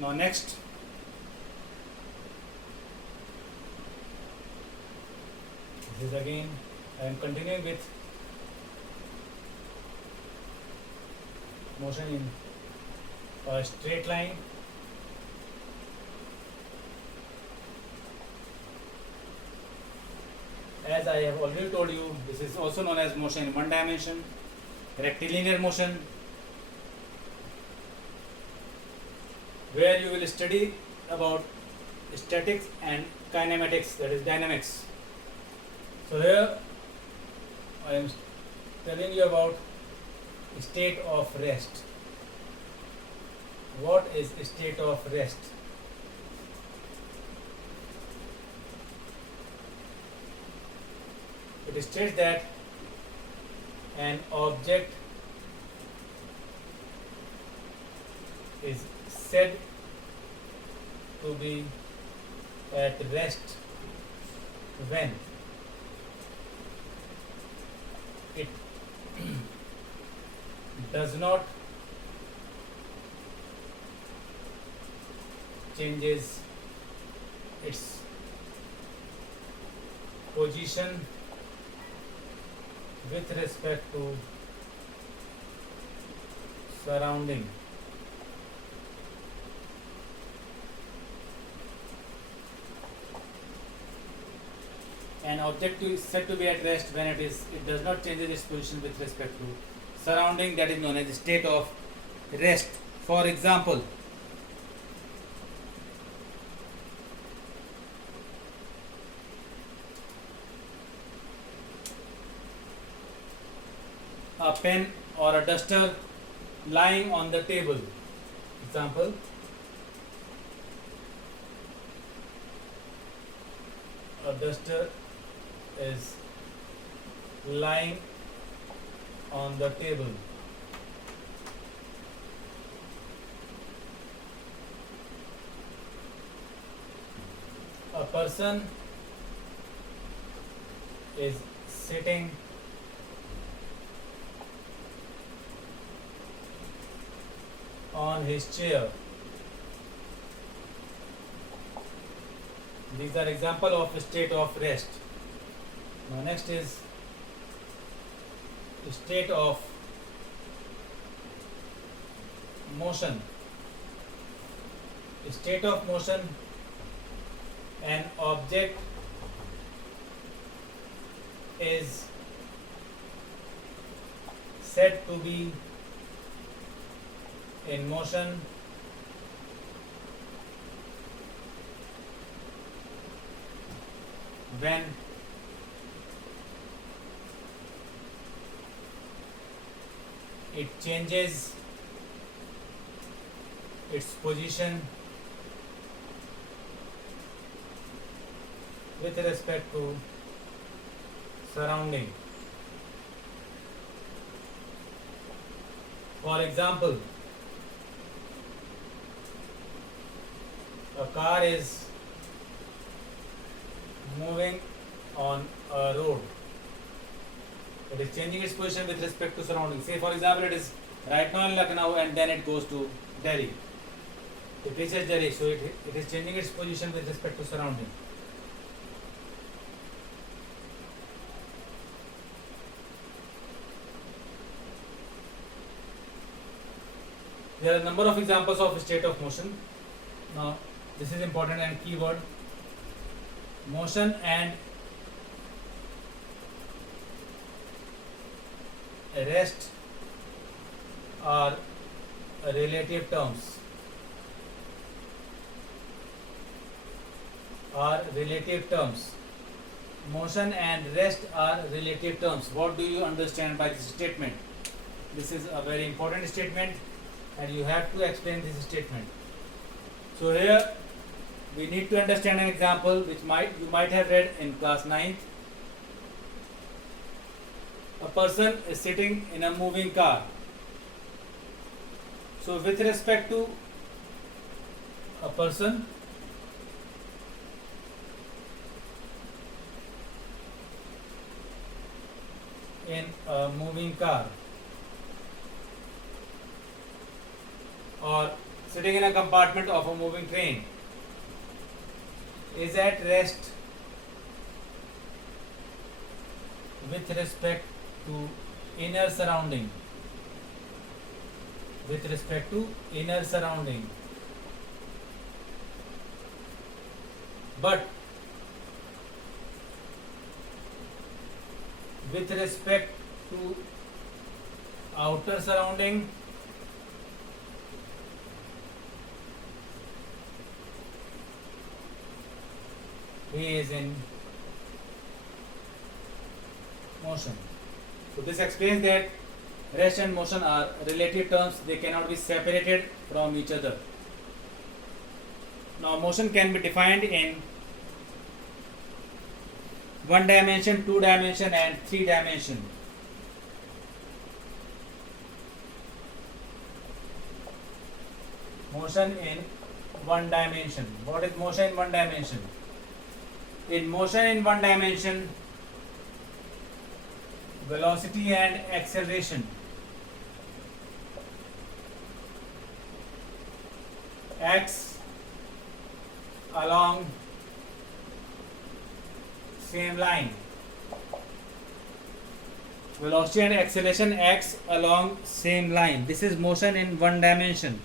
Now next, this is again, I am continuing with motion in a straight line. As I have already told you, this is also known as motion in one dimension, rectilinear motion, where you will study about statics and kinematics, that is dynamics. So here I am telling you about state of rest. What is state of rest? It states that an object is said to be at rest when it does not changes its position with respect to surrounding. An object is said to be at rest when it does not change its position with respect to surrounding, that is known as state of rest. For example, a pen or a duster lying on the table. Example, a duster is lying on the table. A person is sitting on his chair. These are example of state of rest. Now next is state of motion. State of motion, an object is said to be in motion when it changes its position with respect to surrounding. For example, a car is moving on a road. It is changing its position with respect to surroundings. Say for example, it is right now in Lucknow and then it goes to Delhi. It reaches Delhi, so it is changing its position with respect to surrounding. There are a number of examples of state of motion. Now, this is important and keyword. Motion and rest are relative terms. Motion and rest are relative terms. What do you understand by this statement? This is a very important statement and you have to explain this statement. So here we need to understand an example which you might have read in class 9th. A person is sitting in a moving car. So with respect to a person, in a moving car, or sitting in a compartment of a moving train is at rest with respect to inner surrounding. With respect to inner surrounding. But with respect to outer surrounding, he is in motion. So this explains that rest and motion are relative terms, they cannot be separated from each other. Now motion can be defined in 1 dimension, 2 dimension and 3 dimension. Motion in 1 dimension. What is motion in 1 dimension? In motion in 1 dimension, velocity and acceleration acts along same line. Velocity and acceleration acts along same line. This is motion in 1 dimension.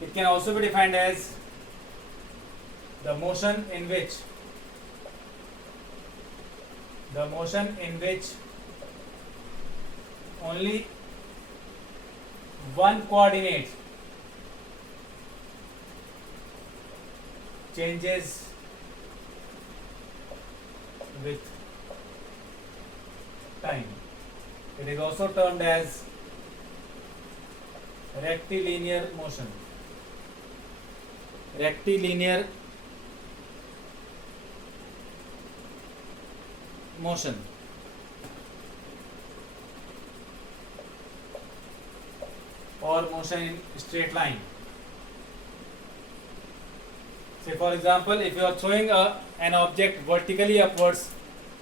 It can also be defined as the motion in which only one coordinate changes with time. It is also termed as rectilinear motion. Rectilinear motion. Or motion in straight line. Say for example, if you are throwing an object vertically upwards,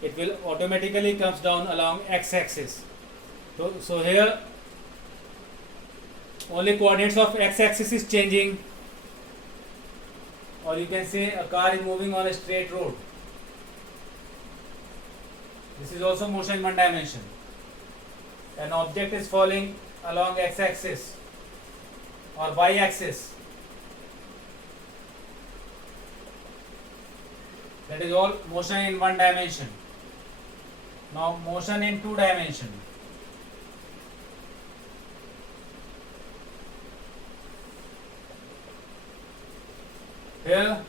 it will automatically comes down along x-axis. So here only coordinates of x-axis is changing, or you can say a car is moving on a straight road. This is also motion in 1 dimension. An object is falling along x-axis or y-axis. That is all motion in 1 dimension. Now motion in 2 dimension. Here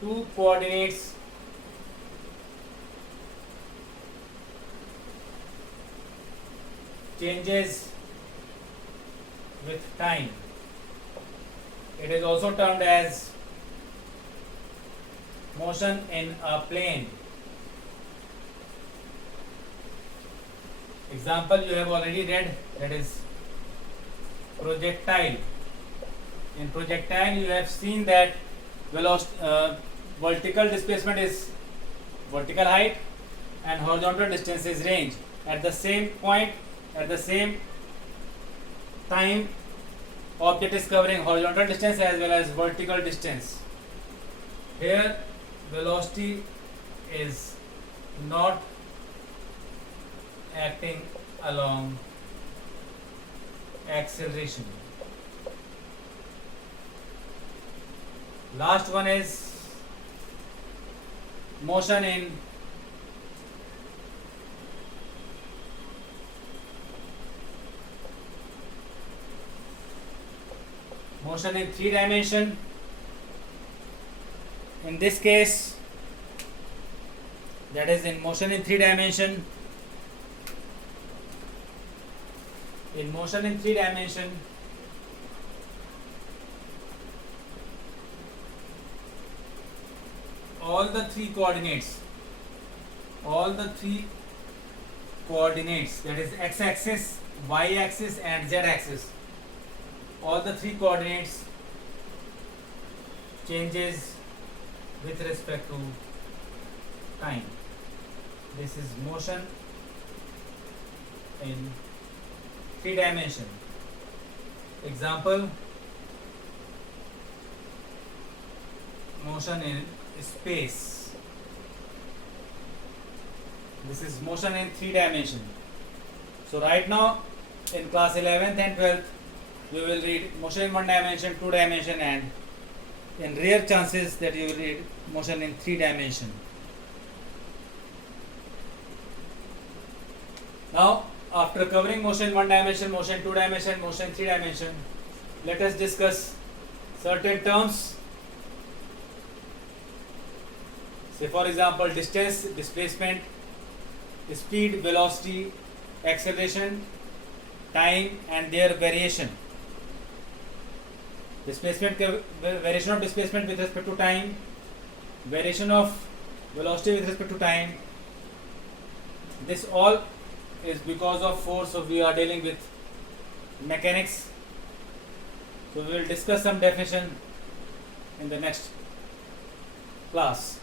two coordinates changes with time. It is also termed as motion in a plane. Example you have already read, that is projectile. In projectile you have seen that vertical displacement is vertical height and horizontal distance is range. At the same point, at the same time, object is covering horizontal distance as well as vertical distance. Here velocity is not acting along acceleration. Last one is motion in motion in 3 dimension. In this case, that is in motion in 3 dimension. In motion in 3 dimension, all the three coordinates, that is x-axis, y-axis and z-axis, all the three coordinates changes with respect to time. This is motion in 3 dimension. Example, motion in space. This is motion in 3 dimension. So right now in class 11th and 12th you will read motion in 1 dimension, 2 dimension, and in rare chances that you will read motion in 3 dimension. Now after covering motion 1 dimension, motion 2 dimension, motion 3 dimension, let us discuss certain terms. Say for example, distance, displacement, speed, velocity, acceleration, time and their variation. Displacement, variation of displacement with respect to time, variation of velocity with respect to time. This all is because of force, so we are dealing with mechanics. So we will discuss some definition in the next class.